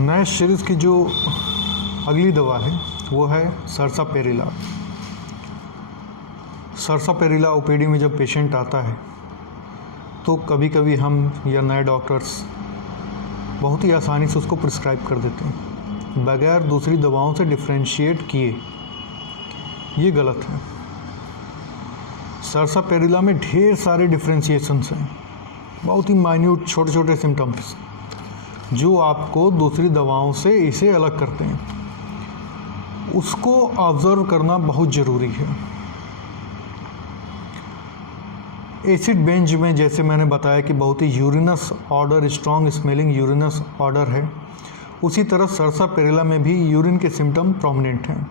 नए सीरीज़ की जो अगली दवा है वो है सर्सापेरिला। सर्सापेरिला ओपीडी में जब पेशेंट आता है तो कभी कभी हम या नए डॉक्टर्स बहुत ही आसानी से उसको प्रिस्क्राइब कर देते हैं बगैर दूसरी दवाओं से डिफ्रेंशिएट किए। ये गलत है। सर्सापेरिला में ढेर सारे डिफ्रेंशिएशंस हैं, बहुत ही माइन्यूट छोटे छोटे सिम्टम्स जो आपको दूसरी दवाओं से इसे अलग करते हैं। उसको ऑब्ज़र्व करना बहुत ज़रूरी है। एसिड बेंज में जैसे मैंने बताया कि बहुत ही urinous odour, strong smelling urinous odour है, उसी तरह सर्सापेरिला में भी यूरिन के सिम्टम प्रोमिनेंट हैं।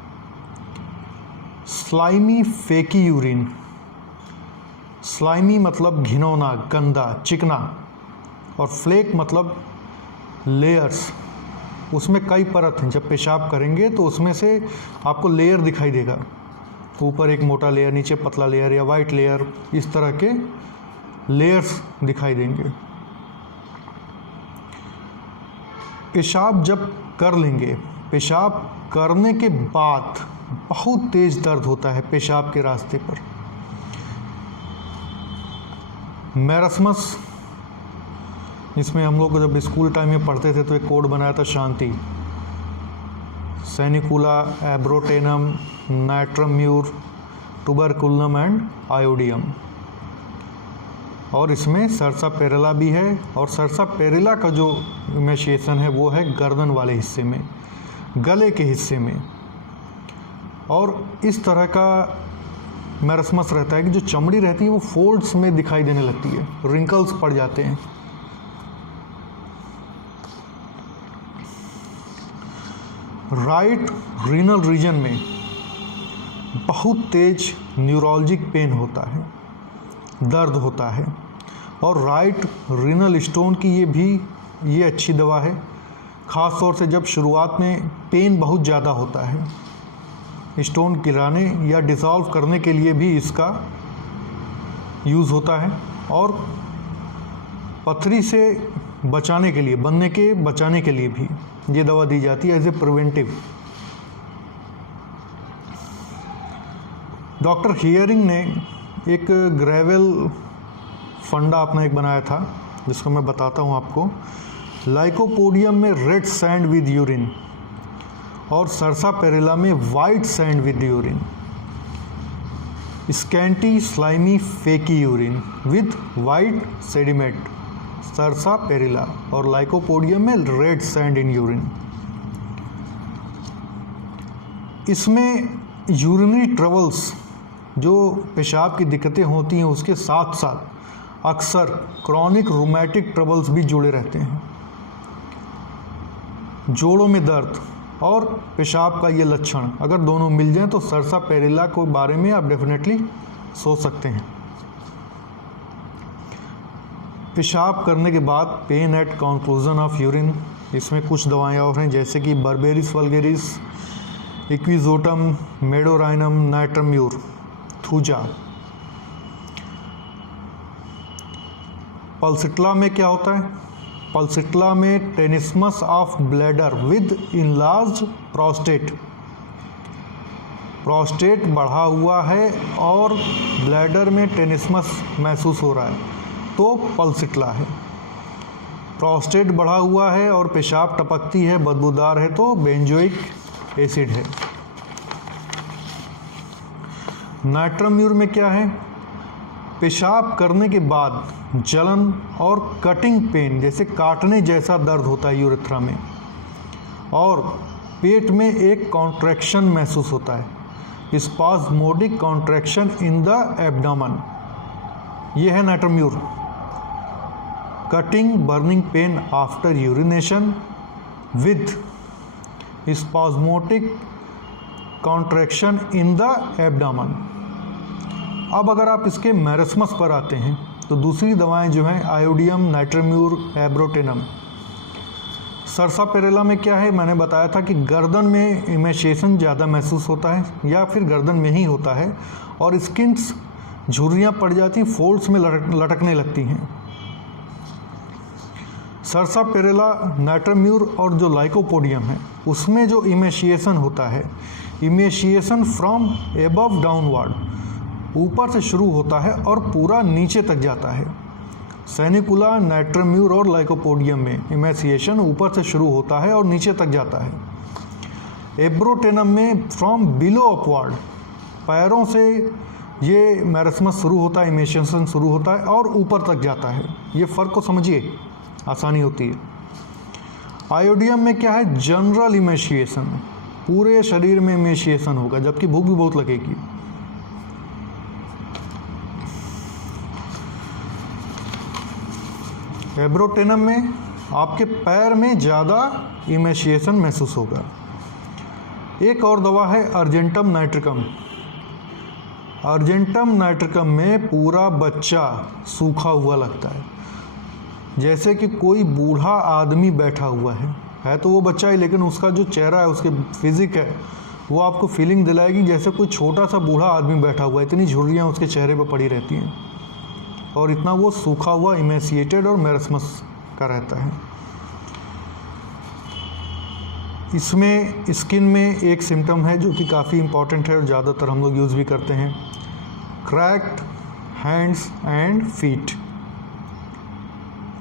स्लाइमी फेकी यूरिन, स्लाइमी मतलब घिनौना, गंदा, चिकना, और फ्लेक मतलब लेयर्स, उसमें कई परत हैं। जब पेशाब करेंगे तो उसमें से आपको लेयर दिखाई देगा, ऊपर एक मोटा लेयर, नीचे पतला लेयर या वाइट लेयर, इस तरह के लेयर्स दिखाई देंगे। पेशाब जब कर लेंगे, पेशाब करने के बाद बहुत तेज़ दर्द होता है पेशाब के रास्ते पर। मैरस्मस, इसमें हम लोग जब स्कूल टाइम में पढ़ते थे तो एक कोड बनाया था शांति, सैनिकुला, एब्रोटेनम, नाइट्रम्यूर, टुबरकुलम एंड आयोडियम। और इसमें सर्सापेरिला भी है। और सर्सापेरिला का जो इनिशिएशन है वो है गर्दन वाले हिस्से में, गले के हिस्से में। और इस तरह का मैरस्मस रहता है कि जो चमड़ी रहती है वो फोल्ड्स में दिखाई देने लगती है, रिंकल्स पड़ जाते हैं। राइट रीनल रीजन में बहुत तेज न्यूरोलॉजिक पेन होता है, दर्द होता है। और राइट रीनल स्टोन की ये अच्छी दवा है, ख़ास तौर से जब शुरुआत में पेन बहुत ज़्यादा होता है। स्टोन गिराने या डिसॉल्व करने के लिए भी इसका यूज़ होता है। और पथरी से बचाने के लिए, बनने के बचाने के लिए भी ये दवा दी जाती है as a preventive. Doctor Hering ने एक ग्रेवेल फंडा अपना एक बनाया था जिसको मैं बताता हूँ आपको। लाइकोपोडियम में रेड सैंड विद यूरिन और सर्सापेरिला में white sand with urine. Scanty slimy flaky urine with white sediment सर्सापेरिला, और लाइकोपोडियम में रेड सैंड इन यूरिन। इसमें यूरिनरी ट्रबल्स, जो पेशाब की दिक्कतें होती हैं, उसके साथ साथ अक्सर क्रॉनिक रूमेटिक ट्रबल्स भी जुड़े रहते हैं। जोड़ों में दर्द और पेशाब का ये लक्षण अगर दोनों मिल जाएं तो सर्सापेरिला के बारे में आप डेफिनेटली सोच सकते हैं। पेशाब करने के बाद pain at conclusion of urine, इसमें कुछ दवाएं और हैं जैसे कि berberis vulgaris, equisetum, medorrhinum, natrum mur, thuja. Pulsatilla में क्या होता है? पल्सिट्ला में tenesmus of bladder with enlarge prostate, prostate बढ़ा हुआ है और ब्लैडर में टेनिस्मस महसूस हो रहा है तो पल्सिट्ला है। प्रोस्टेट बढ़ा हुआ है और पेशाब टपकती है, बदबूदार है तो बेंजोइक एसिड है। नाइट्रम्यूर में क्या है? पेशाब करने के बाद जलन और कटिंग पेन, जैसे काटने जैसा दर्द होता है यूरेथ्रा में, और पेट में एक कॉन्ट्रैक्शन महसूस होता है, spasmodic contraction in the abdomen. ये है natrum mur. Cutting burning pain after urination with spasmodic contraction in the abdomen. अब अगर आप इसके मैरस्मस पर आते हैं तो दूसरी दवाएं जो हैं आयोडियम, नाइट्रम्यूर, एब्रोटेनम। सर्सापेरिला में क्या है? मैंने बताया था कि गर्दन में इमेशिएशन ज़्यादा महसूस होता है या फिर गर्दन में ही होता है और स्किन्स झुर्रियाँ पड़ जाती, फोल्ड्स में लटकने लगती हैं। सर्सापेरेला, नाइट्राम्यूर और जो लाइकोपोडियम है उसमें जो इमेशिएशन होता है, इमेशिएशन फ्रॉम एबव डाउनवर्ड, ऊपर से शुरू होता है और पूरा नीचे तक जाता है। सैनिकुला, नाइट्राम्यूर और लाइकोपोडियम में इमेशिएशन ऊपर से शुरू होता है और नीचे तक जाता है। एब्रोटेनम में फ्रॉम बिलो अपवर्ड, पैरों से ये मैरस्मस शुरू होता है, इमेशिएशन शुरू होता है और ऊपर तक जाता है। ये फ़र्क को समझिए, आसानी होती है। आयोडियम में क्या है, जनरल इमेशिएशन, पूरे शरीर में इमेशिएशन होगा, जबकि भूख भी बहुत लगेगी। एब्रोटेनम में आपके पैर में ज़्यादा इमेशिएशन महसूस होगा। एक और दवा है अर्जेंटम नाइट्रिकम। अर्जेंटम नाइट्रिकम में पूरा बच्चा सूखा हुआ लगता है, जैसे कि कोई बूढ़ा आदमी बैठा हुआ है तो वो बच्चा ही, लेकिन उसका जो चेहरा है, उसके फिजिक है, वो आपको फीलिंग दिलाएगी जैसे कोई छोटा सा बूढ़ा आदमी बैठा हुआ है। इतनी झुर्रियाँ उसके चेहरे पर पड़ी रहती हैं और इतना वो सूखा हुआ, इमेशिएटेड और मैरस्मस का रहता है। इसमें स्किन में एक सिम्टम है जो कि काफ़ी इम्पॉर्टेंट है और ज़्यादातर हम लोग यूज़ भी करते हैं, क्रैक्ड हैंड्स एंड फीट।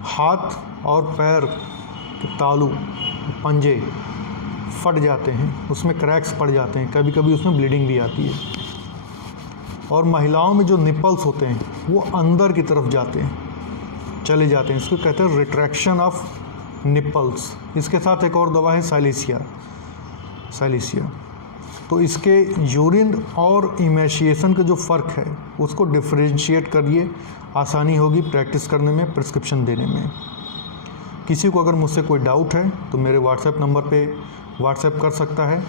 हाथ और पैर के तालू, पंजे फट जाते हैं, उसमें क्रैक्स पड़ जाते हैं, कभी कभी उसमें ब्लीडिंग भी आती है। और महिलाओं में जो निपल्स होते हैं वो अंदर की तरफ जाते हैं, चले जाते हैं, इसको कहते हैं रिट्रैक्शन ऑफ निपल्स। इसके साथ एक और दवा है साइलिसिया। तो इसके यूरिन और इमेशिएशन का जो फ़र्क है उसको डिफरेंशिएट करिए, आसानी होगी प्रैक्टिस करने में, प्रिस्क्रिप्शन देने में। किसी को अगर मुझसे कोई डाउट है तो मेरे व्हाट्सएप नंबर पे व्हाट्सएप कर सकता है।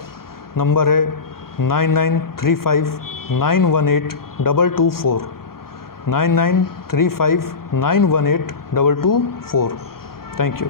नंबर है 9935918224 9935918224। Thank you.